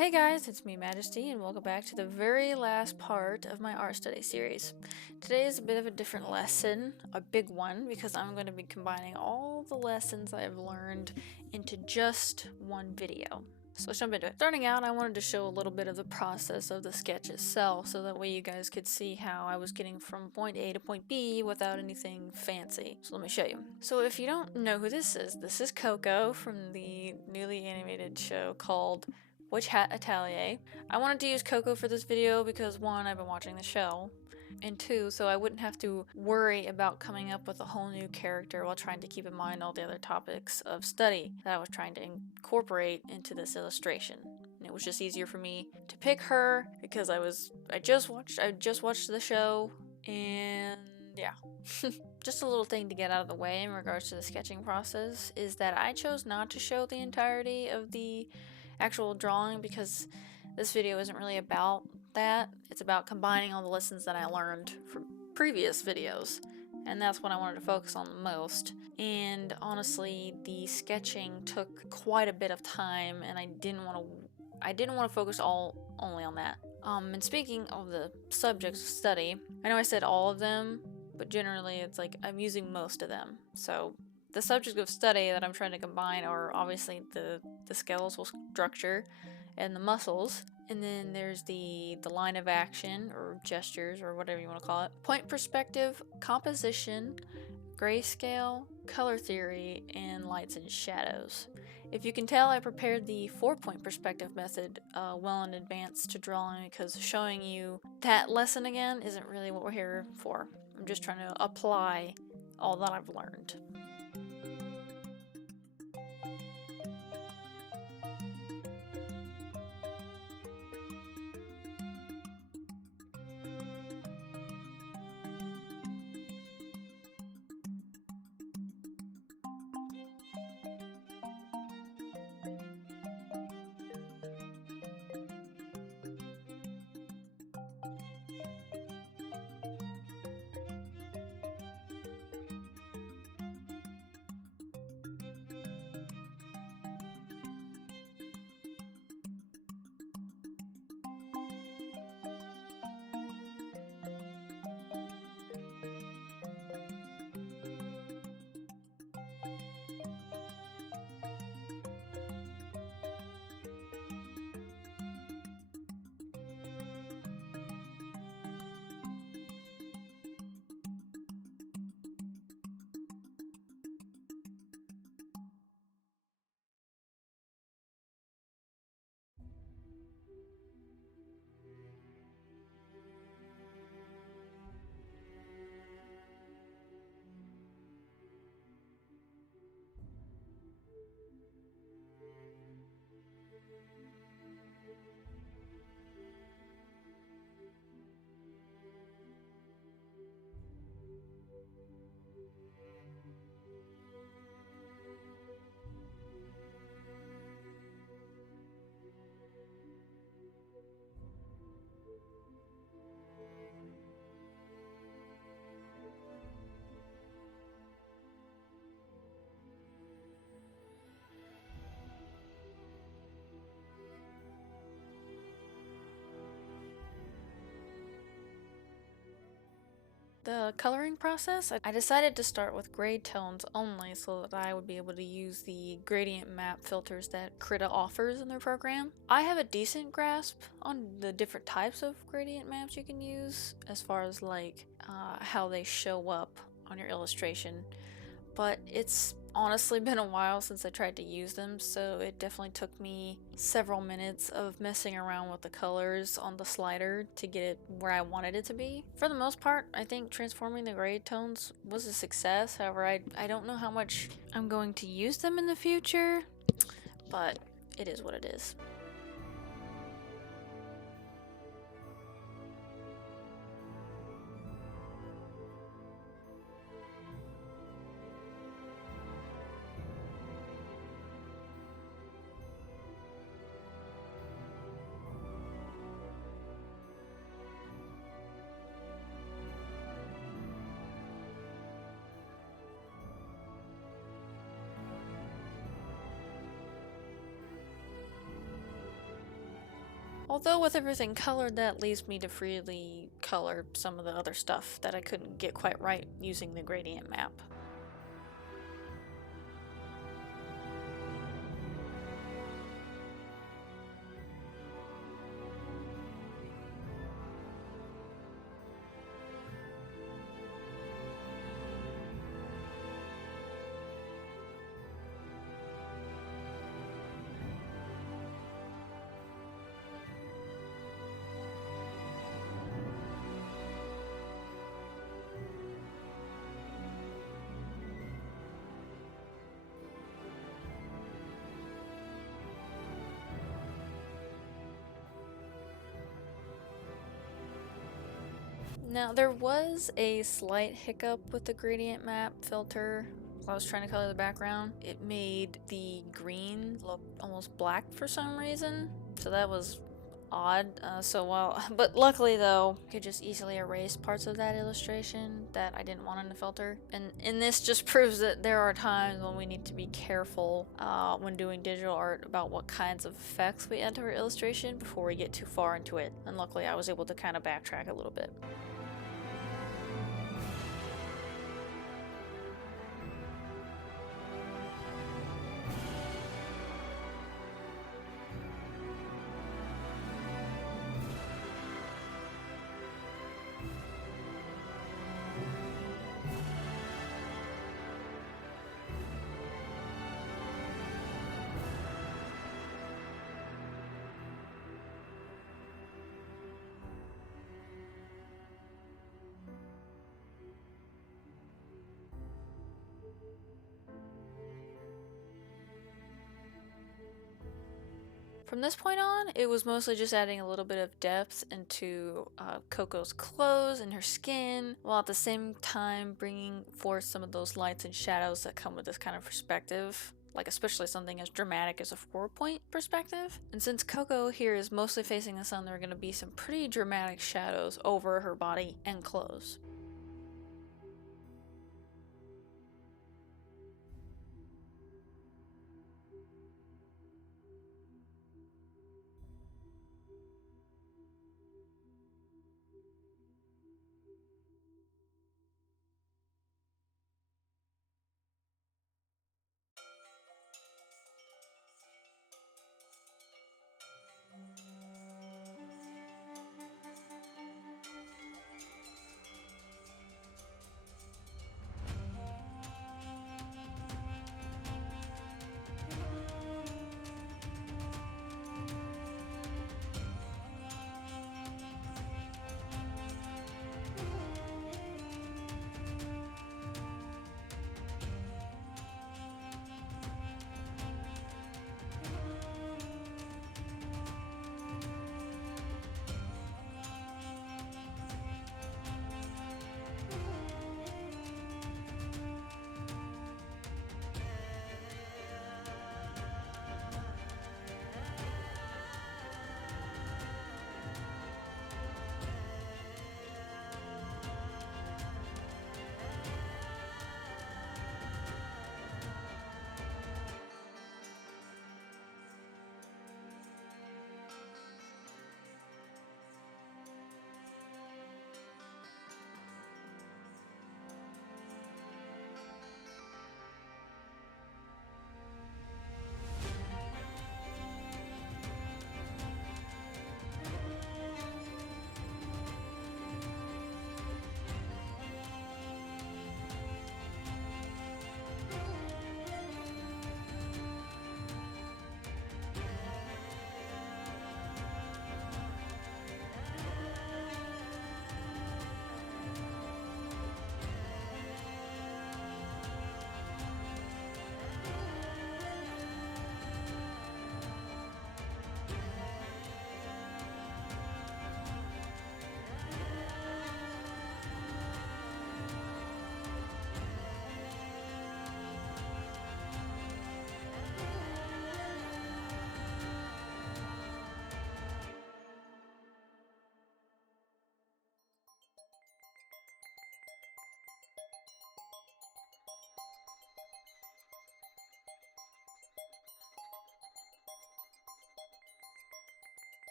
Hey guys, it's me Majesty and welcome back to the very last part of my art study series. Today is a bit of a different lesson, a big one, because I'm going to be combining all the lessons I've learned into just one video. So let's jump into it. Starting out, I wanted to show a little bit of the process of the sketch itself so that way you guys could see how I was getting from point A to point B without anything fancy. So let me show you. So if you don't know who this is Coco from the newly animated show called Hat Atelier. I wanted to use Coco for this video because one, I've been watching the show, and two, so I wouldn't have to worry about coming up with a whole new character while trying to keep in mind all the other topics of study that I was trying to incorporate into this illustration. And it was just easier for me to pick her because I just watched the show, and yeah. Just a little thing to get out of the way in regards to the sketching process is that I chose not to show the entirety of the actual drawing because this video isn't really about that. It's about combining all the lessons that I learned from previous videos, and that's what I wanted to focus on the most. And honestly, the sketching took quite a bit of time, and I didn't want to focus only on that. And speaking of the subjects of study, I know I said all of them, but generally it's like I'm using most of them. So the subject of study that I'm trying to combine are obviously the skeletal structure and the muscles, and then there's the line of action or gestures or whatever you want to call it, point perspective, composition, grayscale, color theory, and lights and shadows. If you can tell, I prepared the 4-point perspective method well in advance to drawing because showing you that lesson again isn't really what we're here for. I'm just trying to apply all that I've learned. The coloring process, I decided to start with gray tones only so that I would be able to use the gradient map filters that Krita offers in their program. I have a decent grasp on the different types of gradient maps you can use as far as like how they show up on your illustration, but it's honestly been a while since I tried to use them, so it definitely took me several minutes of messing around with the colors on the slider to get it where I wanted it to be. For the most part, I think transforming the gray tones was a success. However, I don't know how much I'm going to use them in the future, but it is what it is. Although with everything colored, that leaves me to freely color some of the other stuff that I couldn't get quite right using the gradient map. Now, there was a slight hiccup with the gradient map filter. While I was trying to color the background, it made the green look almost black for some reason. So that was odd. But luckily though, I could just easily erase parts of that illustration that I didn't want in the filter. And this just proves that there are times when we need to be careful when doing digital art about what kinds of effects we add to our illustration before we get too far into it. And luckily I was able to kind of backtrack a little bit. From this point on, it was mostly just adding a little bit of depth into Coco's clothes and her skin, while at the same time bringing forth some of those lights and shadows that come with this kind of perspective. Like especially something as dramatic as a 4-point perspective. And since Coco here is mostly facing the sun, there are going to be some pretty dramatic shadows over her body and clothes.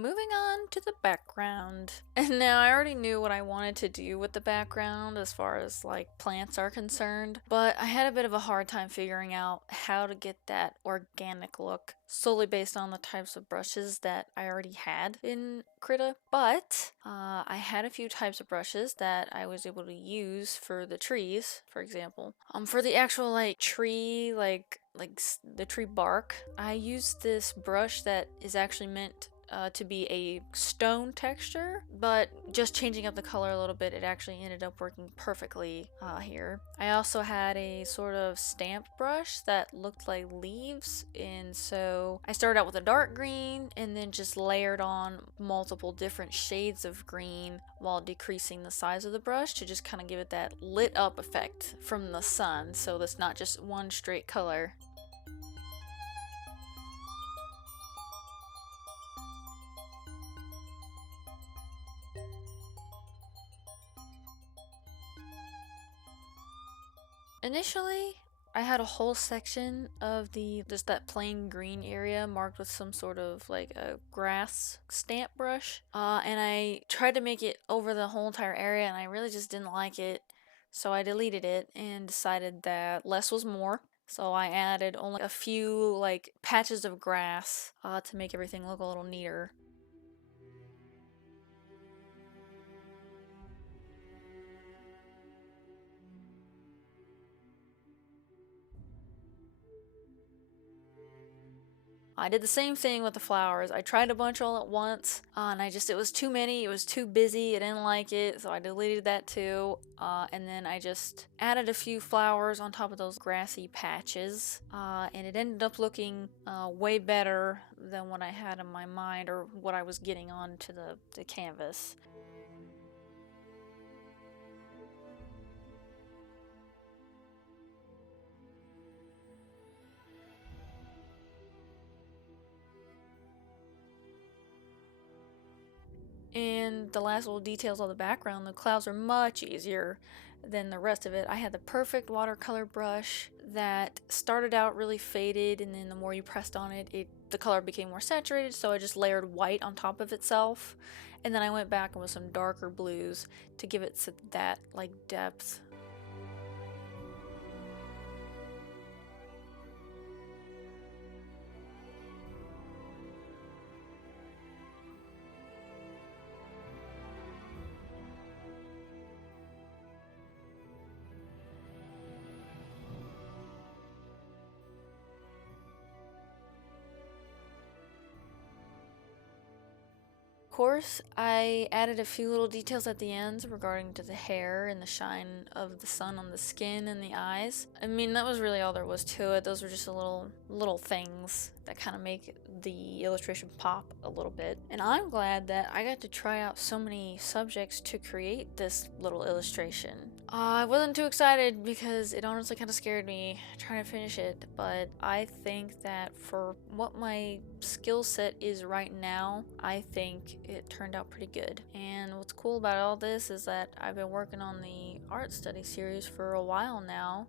moving on to the background. And now I already knew what I wanted to do with the background as far as like plants are concerned, but I had a bit of a hard time figuring out how to get that organic look solely based on the types of brushes that I already had in Krita. But I had a few types of brushes that I was able to use for the trees, for example. For the actual like tree, like the tree bark, I used this brush that is actually meant to be a stone texture, but just changing up the color a little bit, it actually ended up working perfectly here. I also had a sort of stamp brush that looked like leaves, and so I started out with a dark green and then just layered on multiple different shades of green while decreasing the size of the brush to just kind of give it that lit up effect from the sun, so that's not just one straight color. Initially, I had a whole section of just that plain green area marked with some sort of like a grass stamp brush, and I tried to make it over the whole entire area, and I really just didn't like it, so I deleted it and decided that less was more. So I added only a few like patches of grass to make everything look a little neater. I did the same thing with the flowers. I tried a bunch all at once, and it was too many, it was too busy, I didn't like it, so I deleted that too. And then I just added a few flowers on top of those grassy patches, and it ended up looking way better than what I had in my mind or what I was getting onto the canvas. And the last little details of the background, the clouds are much easier than the rest of it. I had the perfect watercolor brush that started out really faded, and then the more you pressed on it, the color became more saturated, so I just layered white on top of itself. And then I went back with some darker blues to give it that like depth. Of course, I added a few little details at the end regarding to the hair and the shine of the sun on the skin and the eyes. I mean, that was really all there was to it. Those were just little things that kind of make the illustration pop a little bit. And I'm glad that I got to try out so many subjects to create this little illustration. I wasn't too excited because it honestly kind of scared me trying to finish it, but I think that for what my skill set is right now, I think it turned out pretty good. And what's cool about all this is that I've been working on the art study series for a while now,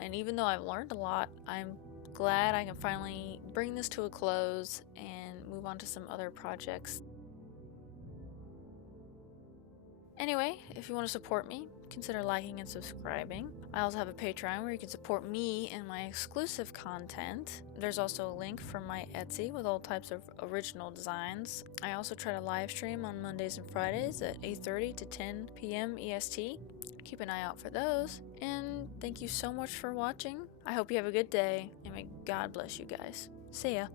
and even though I've learned a lot, I'm glad I can finally bring this to a close and move on to some other projects. Anyway, if you want to support me, consider liking and subscribing. I also have a Patreon where you can support me and my exclusive content. There's also a link for my Etsy with all types of original designs. I also try to live stream on Mondays and Fridays at 8:30 to 10 p.m. EST. Keep an eye out for those. And thank you so much for watching. I hope you have a good day, and may God bless you guys. See ya.